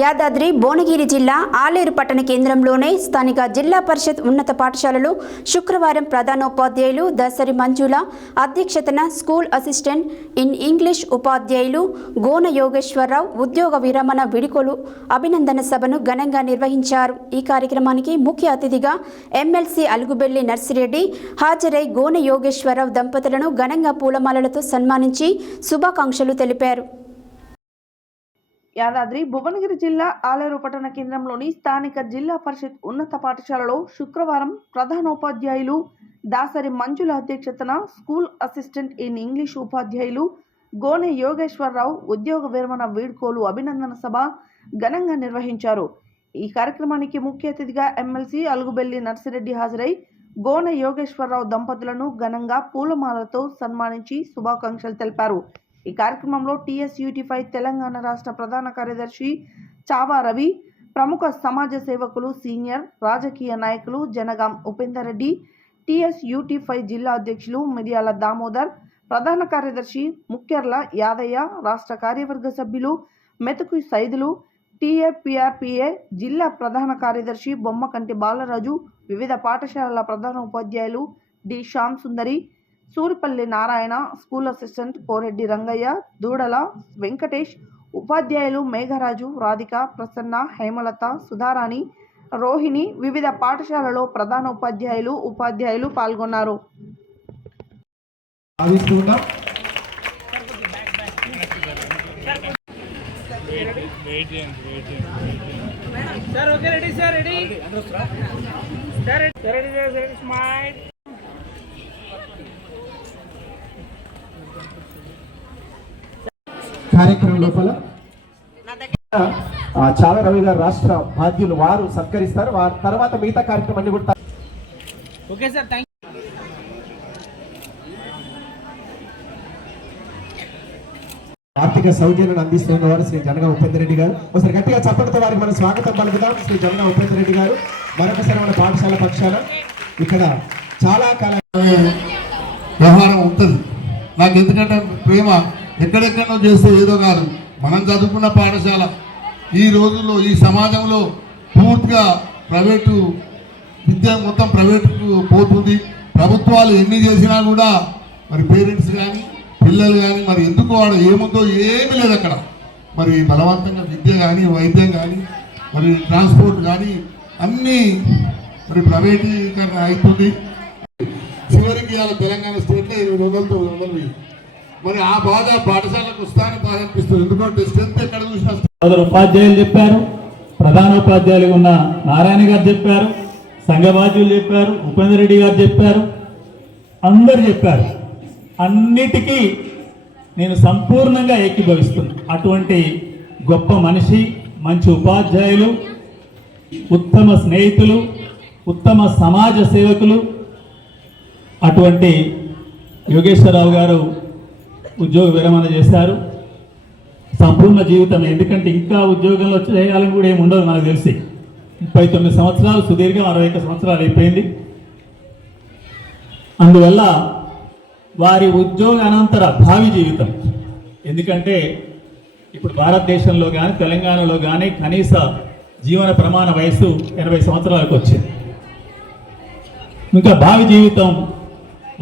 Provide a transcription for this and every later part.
యాదాద్రి భువనగిరి జిల్లా ఆలేరు పట్టణ కేంద్రంలోని స్థానిక జిల్లా పరిషత్ ఉన్నత పాఠశాలలో శుక్రవారం ప్రధానోపాధ్యాయులు దసరి మంజుల అధ్యక్షతన స్కూల్ అసిస్టెంట్ ఇన్ ఇంగ్లీష్ ఉపాధ్యాయులు గోన యోగేశ్వరరావు ఉద్యోగ విరమణ వీడ్కోలు అభినందన సభను ఘనంగా నిర్వహించారు। ఈ కార్యక్రమానికి ముఖ్య అతిథిగా ఎమ్మెల్సీ అలుగుబెల్లి నర్సిరెడ్డి హాజరై గోన యోగేశ్వరరావు దంపతులను ఘనంగా పూలమాలలతో సన్మానించి శుభాకాంక్షలు తెలిపారు। యాదాద్రి భువనగిరి జిల్లా ఆలేరు పట్టణ కేంద్రంలోని స్థానిక జిల్లా పరిషత్ ఉన్నత పాఠశాలలో శుక్రవారం ప్రధానోపాధ్యాయులు దాసరి మంజుల అధ్యక్షతన స్కూల్ అసిస్టెంట్ ఇన్ ఇంగ్లీష్ ఉపాధ్యాయులు గోనె యోగేశ్వరరావు ఉద్యోగ విరమణ వీడ్కోలు అభినందన సభ ఘనంగా నిర్వహించారు। ఈ కార్యక్రమానికి ముఖ్య అతిథిగా ఎమ్మెల్సీ అలుగుబెల్లి నర్సిరెడ్డి హాజరై గోనె యోగేశ్వరరావు దంపతులను ఘనంగా పూలమాలతో సన్మానించి శుభాకాంక్షలు తెలిపారు। ఈ కార్యక్రమంలో TSUT5 తెలంగాణ రాష్ట్ర ప్రధాన కార్యదర్శి చావా రవి, ప్రముఖ సమాజ సేవకులు, సీనియర్ రాజకీయ నాయకులు జనగాం ఉపేందర్ రెడ్డి, TSUT5 జిల్లా అధ్యక్షులు మిర్యాల దామోదర్, ప్రధాన కార్యదర్శి ముక్కెర్ల యాదయ్య, రాష్ట్ర కార్యవర్గ సభ్యులు మెతుకు సైదులు, TAPRPA జిల్లా ప్రధాన కార్యదర్శి బొమ్మకంటి బాలరాజు, వివిధ పాఠశాలల ప్రధాన ఉపాధ్యాయులు డి శ్యామ్ సుందరి, సూరిపల్లి నారాయణ, స్కూల్ అసిస్టెంట్ కోరెడ్డి రంగయ్య, దూడల వెంకటేష్, ఉపాధ్యాయులు మేఘరాజు, రాధిక, ప్రసన్న, హేమలత, సుధారాణి, రోహిణి, వివిధ పాఠశాలలో ప్రధాన ఉపాధ్యాయులు పాల్గొన్నారు। కార్యక్రమం లోపల చాలా రవి గారు రాష్ట్ర బాధ్యులు వారు సత్కరిస్తారు। వారి తర్వాత మిగతా కార్యక్రమాన్ని కూడా ఓకే సార్ థాంక్యూ। ఆర్థిక సౌజన్యాన్ని అందిస్తున్న వారు శ్రీ జనగా ఉపేందర్ రెడ్డి గారు। ఒకసారి గట్టిగా చప్పటితో వారికి మనం స్వాగతం పలుకుదాం। శ్రీ జనగా ఉపేందర్ రెడ్డి గారు మరొకసారి మన పాఠశాల పక్షాన ఇక్కడ చాలా కాలం వ్యవహారం ఉంటుంది నాకు, ఎందుకంటే ప్రేమ ఎక్కడెక్కడో చేస్తే ఏదో కాదు। మనం చదువుకున్న పాఠశాల ఈ రోజుల్లో ఈ సమాజంలో పూర్తిగా ప్రైవేటు విద్య మొత్తం ప్రైవేటుకు పోతుంది। ప్రభుత్వాలు ఎన్ని చేసినా కూడా మరి పేరెంట్స్ కానీ పిల్లలు కానీ మరి ఎందుకు వాడు ఏముందో ఏమీ లేదు అక్కడ। మరి బలవంతంగా విద్య కానీ వైద్యం కానీ మరి ట్రాన్స్పోర్ట్ కానీ అన్నీ మరి ప్రైవేటీకరణ అవుతుంది। చివరికి ఇవాళ తెలంగాణ స్టేట్లో 800 900 మరి ఆ బాధ పాఠశాలకు వస్తాను బాధ అనిపిస్తుంది। ఎందుకంటే స్ట్రెంత్ ఎక్కడ చూసినా ఉపాధ్యాయులు చెప్పారు, ప్రధానోపాధ్యాయులు ఉన్న నారాయణ గారు చెప్పారు, సంఘబాధ్యులు చెప్పారు, ఉపేందర్ రెడ్డి గారు చెప్పారు, అందరు చెప్పారు। అన్నిటికీ నేను సంపూర్ణంగా ఏకీభవిస్తున్నాను। అటువంటి గొప్ప మనిషి, మంచి ఉపాధ్యాయులు, ఉత్తమ స్నేహితులు, ఉత్తమ సమాజ సేవకులు అటువంటి యోగేశ్వరరావు గారు ఉద్యోగ విరమణ చేశారు। సంపూర్ణ జీవితం, ఎందుకంటే ఇంకా ఉద్యోగంలో చేయాలని కూడా ఏమి ఉండదు నాకు తెలిసి। 39 సంవత్సరాలు సుదీర్ఘం 61 సంవత్సరాలు అయిపోయింది। అందువల్ల వారి ఉద్యోగ అనంతర భావి జీవితం, ఎందుకంటే ఇప్పుడు భారతదేశంలో కానీ తెలంగాణలో కానీ కనీస జీవన ప్రమాణ వయసు 80 సంవత్సరాలకు వచ్చింది। ఇంకా భావి జీవితం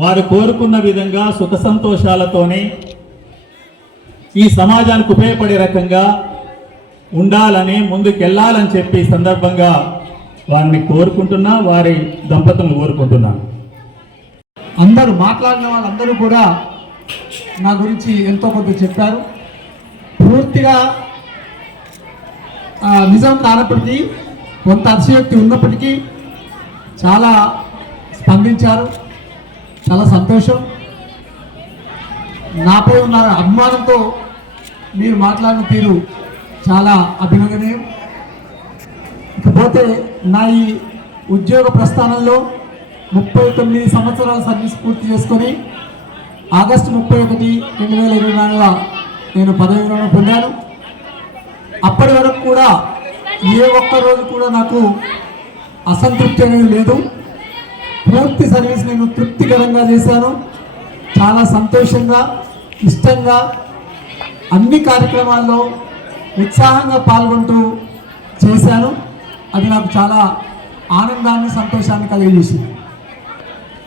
వారు కోరుకున్న విధంగా సుఖ సంతోషాలతోనే ఈ సమాజానికి ఉపయోగపడే రకంగా ఉండాలని ముందుకెళ్ళాలని చెప్పి సందర్భంగా వారిని కోరుకుంటున్నా, వారి దంపతులను కోరుకుంటున్నాను। అందరూ మాట్లాడిన వాళ్ళందరూ కూడా నా గురించి ఎంతో కొంత చెప్పారు। పూర్తిగా నిజం కానప్పటికీ కొంత అతిశయోక్తి ఉన్నప్పటికీ చాలా స్పందించారు, చాలా సంతోషం। నాపై ఉన్న అభిమానంతో మీరు మాట్లాడిన తీరు చాలా అభినందనీయం। ఇకపోతే నా ఈ ఉద్యోగ ప్రస్థానంలో 39 సంవత్సరాల సర్వీస్ పూర్తి చేసుకొని ఆగస్టు 31, 2024 నేను పదవి విరమణ పొందాను। అప్పటి వరకు కూడా ఏ ఒక్క రోజు కూడా నాకు అసంతృప్తి అనేది లేదు। పూర్తి సర్వీస్ నేను తృప్తికరంగా చేశాను। చాలా సంతోషంగా, ఇష్టంగా అన్ని కార్యక్రమాల్లో ఉత్సాహంగా పాల్గొంటూ చేశాను. అది నాకు చాలా ఆనందాన్ని సంతోషాన్ని కలిగజేసింది.